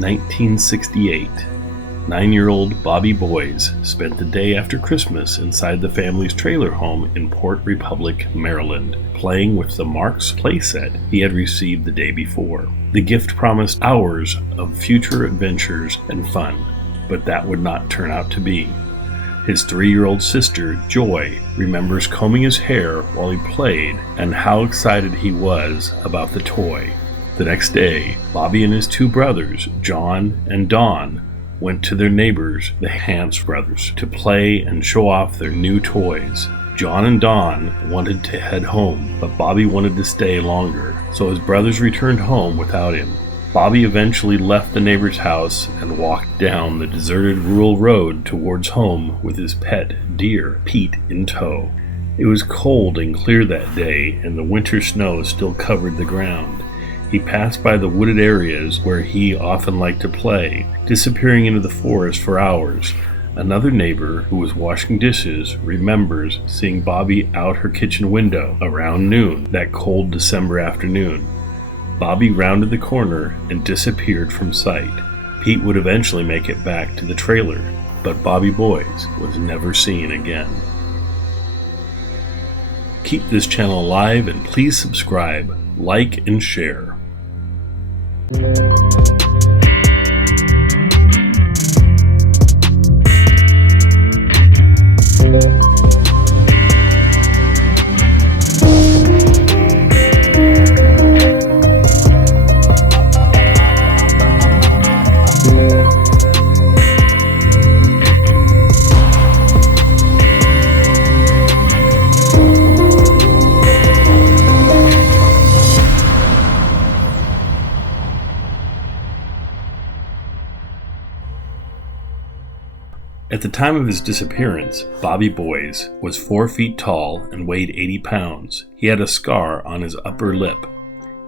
1968. 9-year-old Bobby Boys spent the day after Christmas inside the family's trailer home in Port Republic, Maryland, playing with the Marx playset he had received the day before. The gift promised hours of future adventures and fun, but that would not turn out to be. His 3-year-old sister, Joy, remembers combing his hair while he played and how excited he was about the toy. The next day, Bobby and his 2 brothers, John and Don, went to their neighbors, the Hance brothers, to play and show off their new toys. John and Don wanted to head home, but Bobby wanted to stay longer, so his brothers returned home without him. Bobby eventually left the neighbor's house and walked down the deserted rural road towards home with his pet deer, Pete, in tow. It was cold and clear that day, and the winter snow still covered the ground. He passed by the wooded areas where he often liked to play, disappearing into the forest for hours. Another neighbor who was washing dishes remembers seeing Bobby out her kitchen window around noon that cold December afternoon. Bobby rounded the corner and disappeared from sight. Pete would eventually make it back to the trailer, but Bobby Boys was never seen again. Keep this channel alive and please subscribe, like, and share. At the time of his disappearance, Bobby Boys was 4 feet tall and weighed 80 pounds. He had a scar on his upper lip.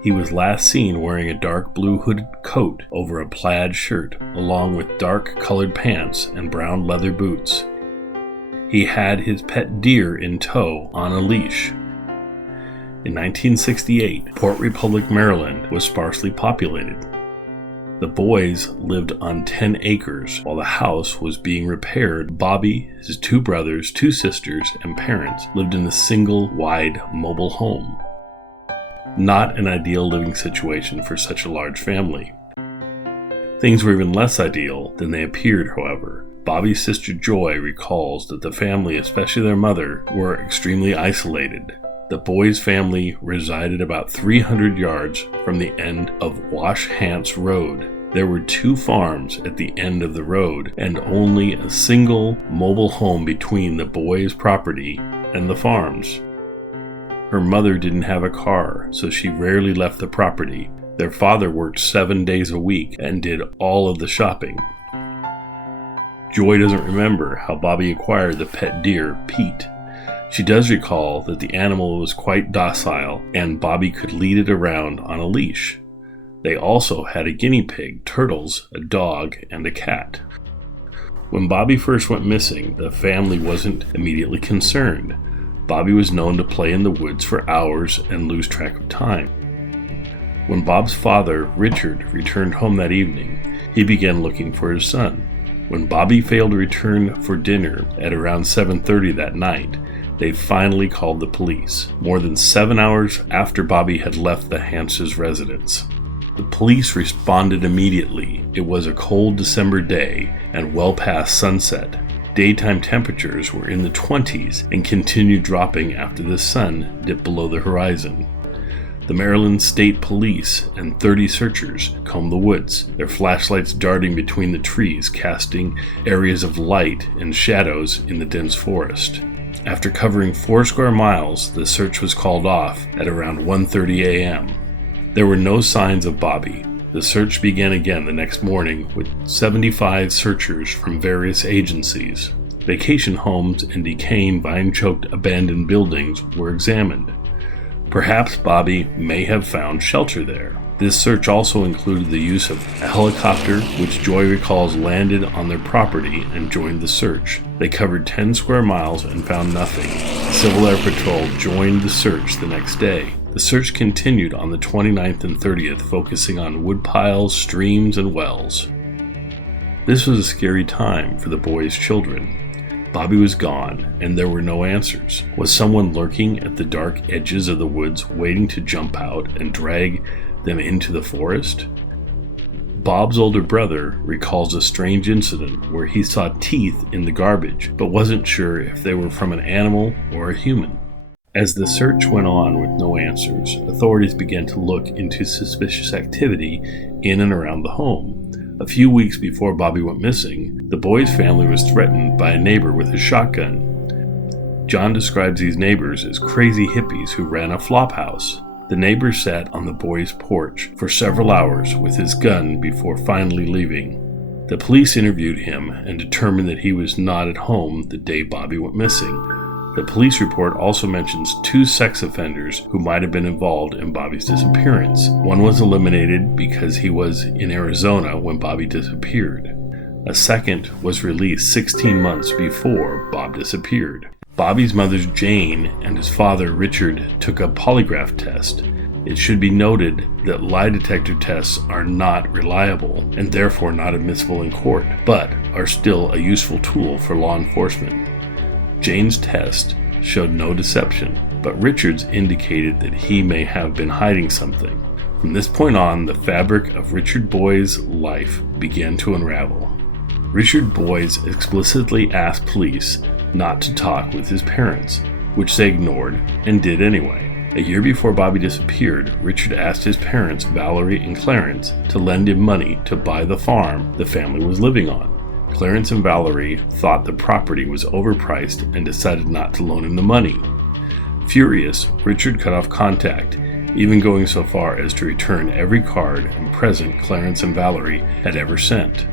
He was last seen wearing a dark blue hooded coat over a plaid shirt, along with dark colored pants and brown leather boots. He had his pet deer in tow on a leash. In 1968, Port Republic, Maryland was sparsely populated. The boys lived on 10 acres. While the house was being repaired, Bobby, his 2 brothers, 2 sisters, and parents lived in a single, wide, mobile home. Not an ideal living situation for such a large family. Things were even less ideal than they appeared, however. Bobby's sister Joy recalls that the family, especially their mother, were extremely isolated. The boys' family resided about 300 yards from the end of Hance Road. There were 2 farms at the end of the road and only a single mobile home between the boys' property and the farms. Her mother didn't have a car, so she rarely left the property. Their father worked 7 days a week and did all of the shopping. Joy doesn't remember how Bobby acquired the pet deer, Pete. She does recall that the animal was quite docile and Bobby could lead it around on a leash. They also had a guinea pig, turtles, a dog, and a cat. When Bobby first went missing, the family wasn't immediately concerned. Bobby was known to play in the woods for hours and lose track of time. When Bob's father, Richard, returned home that evening, he began looking for his son. When Bobby failed to return for dinner at around 7:30 that night, they finally called the police, more than 7 hours after Bobby had left the Hance's residence. The police responded immediately. It was a cold December day and well past sunset. Daytime temperatures were in the 20s and continued dropping after the sun dipped below the horizon. The Maryland State Police and 30 searchers combed the woods, their flashlights darting between the trees, casting areas of light and shadows in the dense forest. After covering 4 square miles, the search was called off at around 1:30 a.m. There were no signs of Bobby. The search began again the next morning with 75 searchers from various agencies. Vacation homes and decaying vine-choked abandoned buildings were examined. Perhaps Bobby may have found shelter there. This search also included the use of a helicopter, which Joy recalls landed on their property and joined the search. They covered 10 square miles and found nothing. Civil Air Patrol joined the search the next day. The search continued on the 29th and 30th, focusing on woodpiles, streams, and wells. This was a scary time for the boys' children. Bobby was gone, and there were no answers. Was someone lurking at the dark edges of the woods, waiting to jump out and drag them into the forest? Bob's older brother recalls a strange incident where he saw teeth in the garbage, but wasn't sure if they were from an animal or a human. As the search went on with no answers, authorities began to look into suspicious activity in and around the home. A few weeks before Bobby went missing, the boy's family was threatened by a neighbor with a shotgun. John describes these neighbors as crazy hippies who ran a flophouse. The neighbor sat on the boy's porch for several hours with his gun before finally leaving. The police interviewed him and determined that he was not at home the day Bobby went missing. The police report also mentions 2 sex offenders who might have been involved in Bobby's disappearance. One was eliminated because he was in Arizona when Bobby disappeared. A second was released 16 months before Bob disappeared. Bobby's mother Jane and his father Richard took a polygraph test. It should be noted that lie detector tests are not reliable and therefore not admissible in court, but are still a useful tool for law enforcement. Jane's test showed no deception, but Richard's indicated that he may have been hiding something. From this point on, the fabric of Richard Boyd's life began to unravel. Richard Boyd explicitly asked police not to talk with his parents, which they ignored and did anyway. A year before Bobby disappeared, Richard asked his parents, Valerie and Clarence, to lend him money to buy the farm the family was living on. Clarence and Valerie thought the property was overpriced and decided not to loan him the money. Furious, Richard cut off contact, even going so far as to return every card and present Clarence and Valerie had ever sent.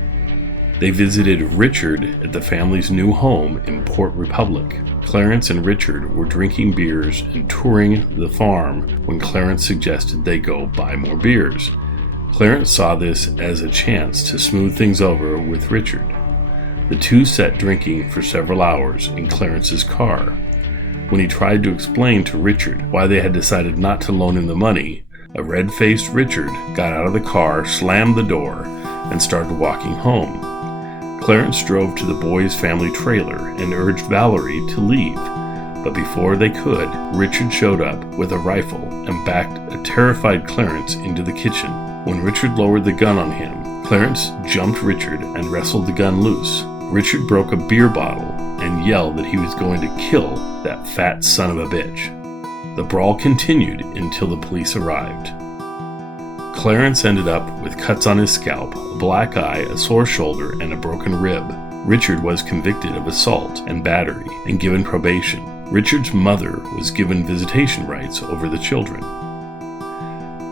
They visited Richard at the family's new home in Port Republic. Clarence and Richard were drinking beers and touring the farm when Clarence suggested they go buy more beers. Clarence saw this as a chance to smooth things over with Richard. The two sat drinking for several hours in Clarence's car. When he tried to explain to Richard why they had decided not to loan him the money, a red-faced Richard got out of the car, slammed the door, and started walking home. Clarence drove to the boys' family trailer and urged Valerie to leave, but before they could, Richard showed up with a rifle and backed a terrified Clarence into the kitchen. When Richard lowered the gun on him, Clarence jumped Richard and wrestled the gun loose. Richard broke a beer bottle and yelled that he was going to kill that fat son of a bitch. The brawl continued until the police arrived. Clarence ended up with cuts on his scalp, a black eye, a sore shoulder, and a broken rib. Richard was convicted of assault and battery and given probation. Richard's mother was given visitation rights over the children.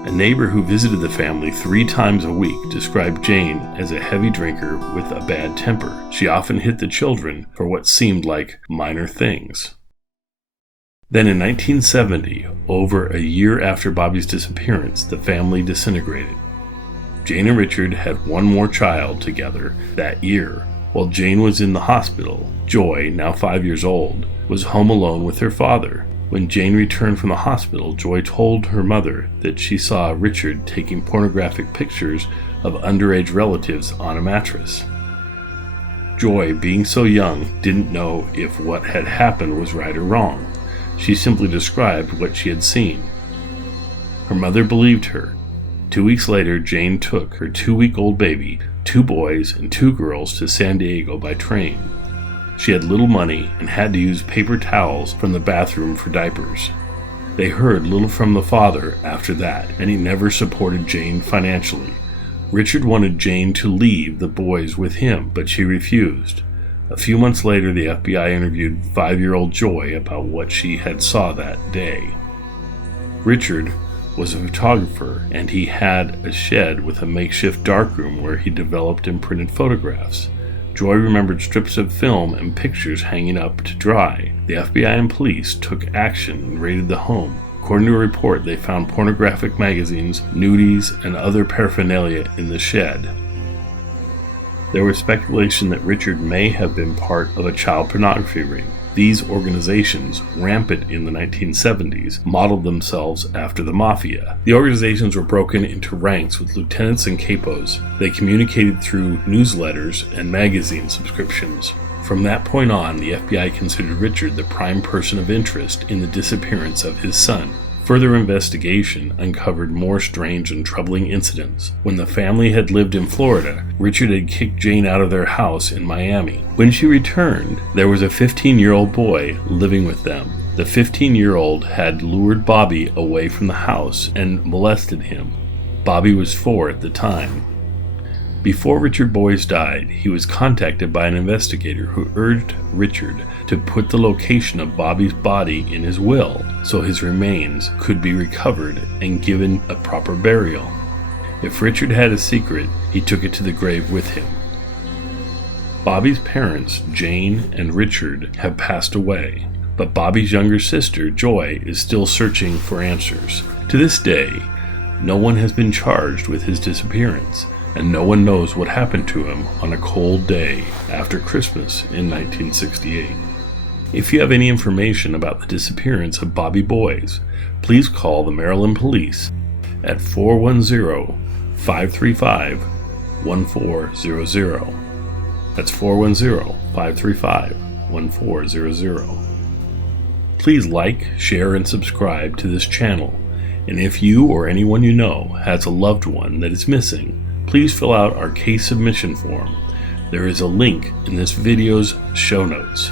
A neighbor who visited the family 3 times a week described Jane as a heavy drinker with a bad temper. She often hit the children for what seemed like minor things. Then in 1970, over a year after Bobby's disappearance, the family disintegrated. Jane and Richard had one more child together that year. While Jane was in the hospital, Joy, now 5 years old, was home alone with her father. When Jane returned from the hospital, Joy told her mother that she saw Richard taking pornographic pictures of underage relatives on a mattress. Joy, being so young, didn't know if what had happened was right or wrong. She simply described what she had seen. Her mother believed her. 2 weeks later, Jane took her 2-week-old baby, 2 boys and 2 girls, to San Diego by train. She had little money and had to use paper towels from the bathroom for diapers. They heard little from the father after that, and he never supported Jane financially. Richard wanted Jane to leave the boys with him, but she refused. A few months later, the FBI interviewed 5-year-old Joy about what she had saw that day. Richard was a photographer, and he had a shed with a makeshift darkroom where he developed and printed photographs. Joy remembered strips of film and pictures hanging up to dry. The FBI and police took action and raided the home. According to a report, they found pornographic magazines, nudies, and other paraphernalia in the shed. There was speculation that Richard may have been part of a child pornography ring. These organizations, rampant in the 1970s, modeled themselves after the mafia. The organizations were broken into ranks with lieutenants and capos. They communicated through newsletters and magazine subscriptions. From that point on, the FBI considered Richard the prime person of interest in the disappearance of his son. Further investigation uncovered more strange and troubling incidents. When the family had lived in Florida, Richard had kicked Jane out of their house in Miami. When she returned, there was a 15-year-old boy living with them. The 15-year-old had lured Bobby away from the house and molested him. Bobby was 4 at the time. Before Richard Boys died, he was contacted by an investigator who urged Richard to put the location of Bobby's body in his will so his remains could be recovered and given a proper burial. If Richard had a secret, he took it to the grave with him. Bobby's parents, Jane and Richard, have passed away, but Bobby's younger sister, Joy, is still searching for answers. To this day, no one has been charged with his disappearance, and no one knows what happened to him on a cold day after Christmas in 1968. If you have any information about the disappearance of Bobby Boys, please call the Maryland Police at 410-535-1400. That's 410-535-1400. Please like, share, and subscribe to this channel. And if you or anyone you know has a loved one that is missing, please fill out our case submission form. There is a link in this video's show notes.